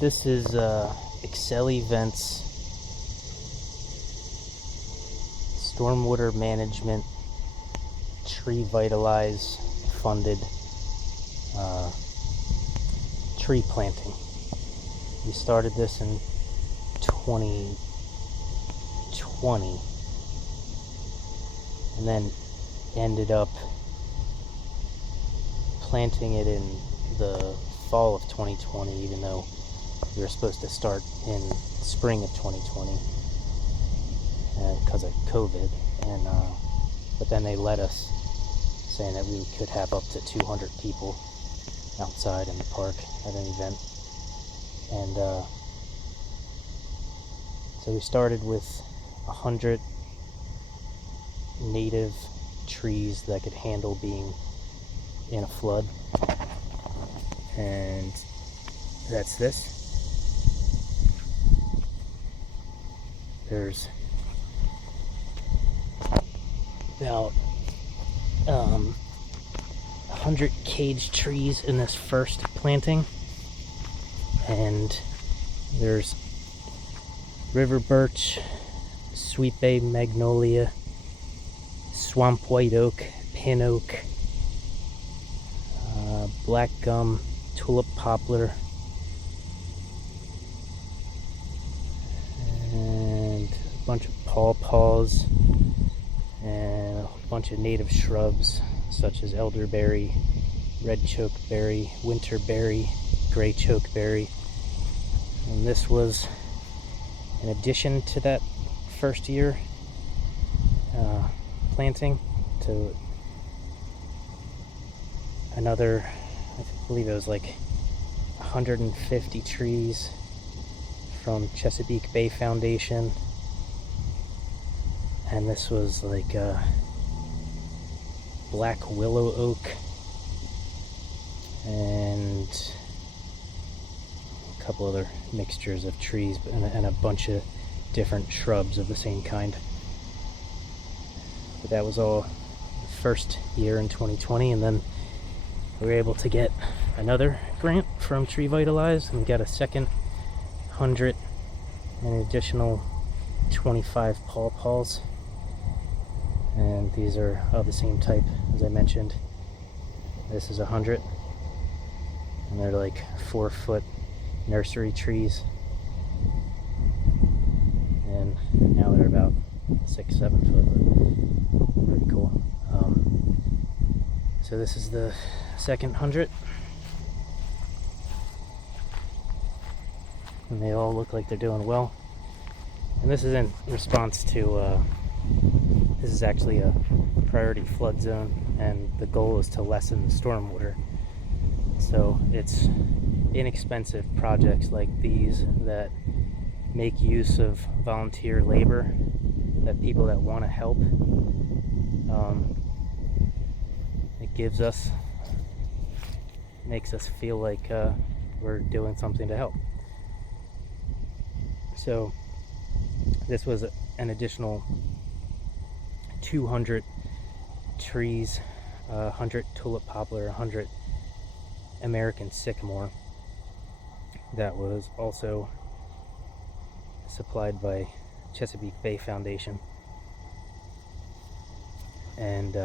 This is Excel Events Stormwater Management Treevitalize funded tree planting. We started this in 2020 and then ended up planting it in the fall of 2020, even though we were supposed to start in spring of 2020 because of COVID, and but then they let us, saying that we could have up to 200 people outside in the park at an event. And so we started with 100 native trees that could handle being in a flood, and that's this. There's about 100 cage trees in this first planting, and there's river birch, sweet bay magnolia, swamp white oak, pin oak, black gum, tulip poplar, and a bunch of pawpaws, and a bunch of native shrubs such as elderberry, red chokeberry, winterberry, gray chokeberry. And this was in addition to that first year planting to another, I believe it was like 150 trees from Chesapeake Bay Foundation, and this was like black willow oak and a couple other mixtures of trees, and a bunch of different shrubs of the same kind. But that was all the first year in 2020, and then we were able to get another grant from Treevitalize and get a second 100 and an additional 25 pawpaws. And these are of the same type as I mentioned. This is 100, and they're like 4-foot nursery trees, and now they're about 6-7 foot, but pretty cool. So this is the second 100, and they all look like they're doing well. And this is in response to this is actually a priority flood zone, and the goal is to lessen the stormwater. So it's inexpensive projects like these that make use of volunteer labor, that people that want to help, it makes us feel like we're doing something to help. So this was an additional 200 trees, 100 tulip poplar, 100 American sycamore, that was also supplied by Chesapeake Bay Foundation. And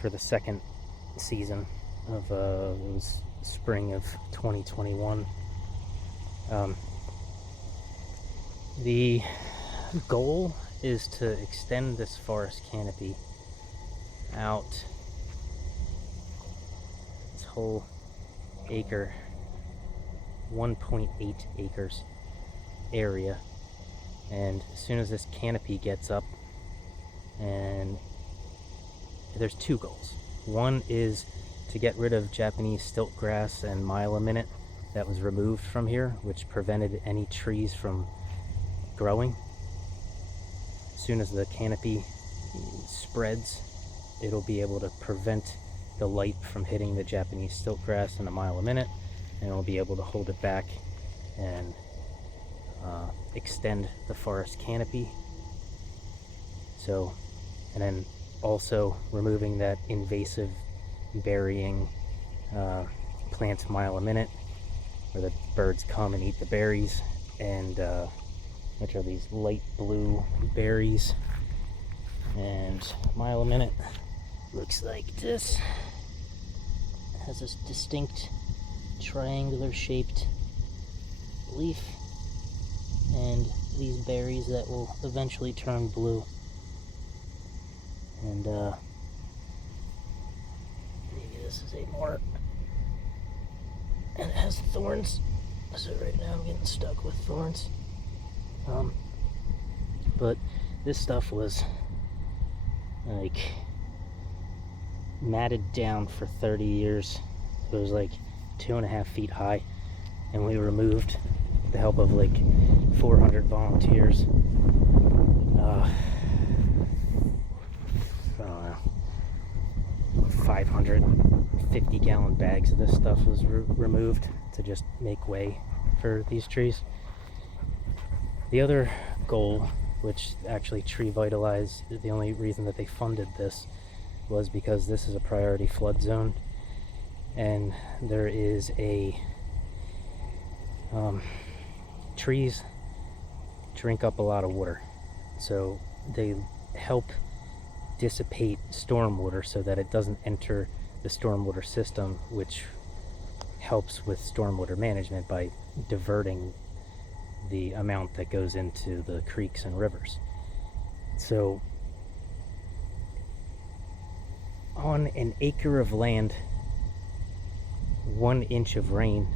for the second season of it was spring of 2021, the goal is to extend this forest canopy out this whole acre, 1.8 acres area. And as soon as this canopy gets up, and there's two goals. One is to get rid of Japanese stilt grass and mile-a-minute that was removed from here, which prevented any trees from growing. As soon as the canopy spreads, it'll be able to prevent the light from hitting the Japanese stilt grass in a mile a minute, and it'll be able to hold it back and extend the forest canopy. So, and then also removing that invasive burying plants a mile a minute, where the birds come and eat the berries, and which are these light blue berries. And a mile a minute looks like this. It has this distinct triangular shaped leaf, and these berries that will eventually turn blue. And maybe this is a more, and it has thorns, so right now I'm getting stuck with thorns. But this stuff was like matted down for 30 years. It was like 2.5 feet high, and we removed with the help of like 400 volunteers. I don't know, 550-gallon bags of this stuff was removed to just make way for these trees. The other goal, which actually Treevitalize, the only reason that they funded this was because this is a priority flood zone, and there is a trees drink up a lot of water, so they help dissipate stormwater so that it doesn't enter the stormwater system, which helps with stormwater management by diverting the amount that goes into the creeks and rivers. So on an acre of land, 1 inch of rain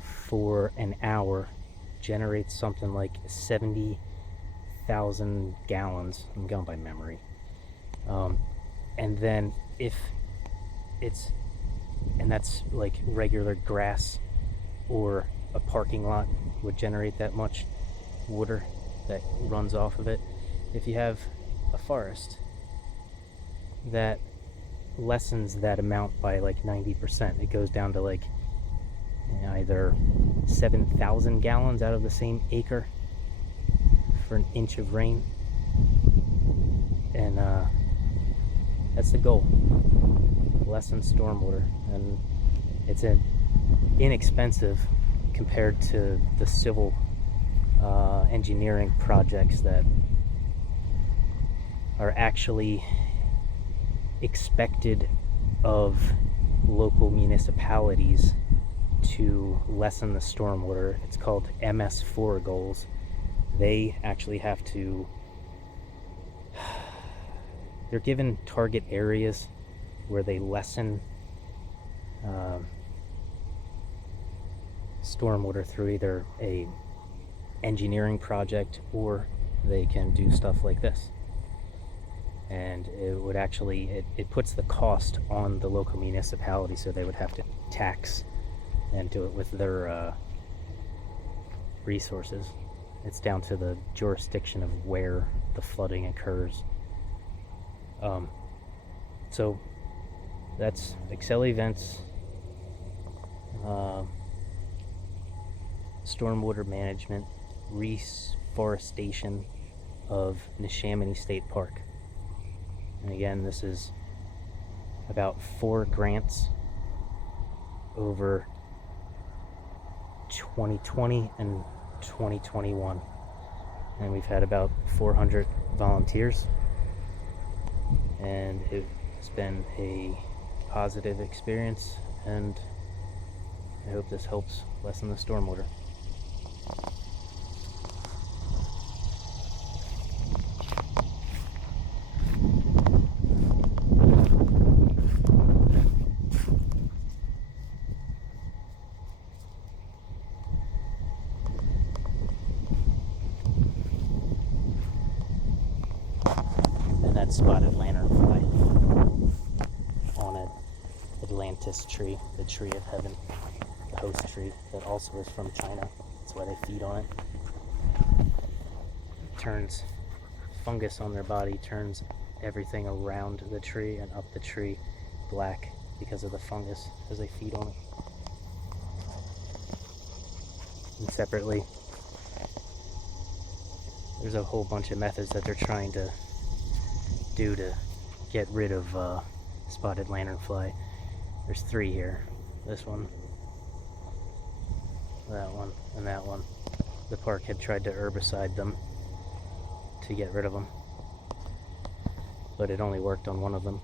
for an hour generates something like 70,000 gallons. I'm going by memory. And then if it's, and that's like regular grass or a parking lot would generate that much water that runs off of it. If you have a forest, that lessens that amount by like 90%. It goes down to like either 7,000 gallons out of the same acre for an inch of rain. And that's the goal. Lessen stormwater. And it's inexpensive compared to the civil engineering projects that are actually expected of local municipalities to lessen the stormwater. It's called MS4 goals. They actually have to, they're given target areas where they lessen stormwater through either a engineering project, or they can do stuff like this. And it would actually, it puts the cost on the local municipality, so they would have to tax and do it with their resources. It's down to the jurisdiction of where the flooding occurs. So that's Excel events, stormwater management, reforestation of Neshaminy State Park. And again, this is about 4 grants over 2020 and 2021. And we've had about 400 volunteers. And it's been a positive experience, and I hope this helps lessen the stormwater. And that's spotted lanternfly on an Atlantis tree, the tree of heaven, the host tree that also is from China. That's why they feed on it. It turns fungus on their body, turns everything around the tree and up the tree black because of the fungus as they feed on it. And separately, there's a whole bunch of methods that they're trying to do to get rid of spotted lanternfly. There's 3 here. This one, that one, and that one. The park had tried to herbicide them to get rid of them, but it only worked on one of them.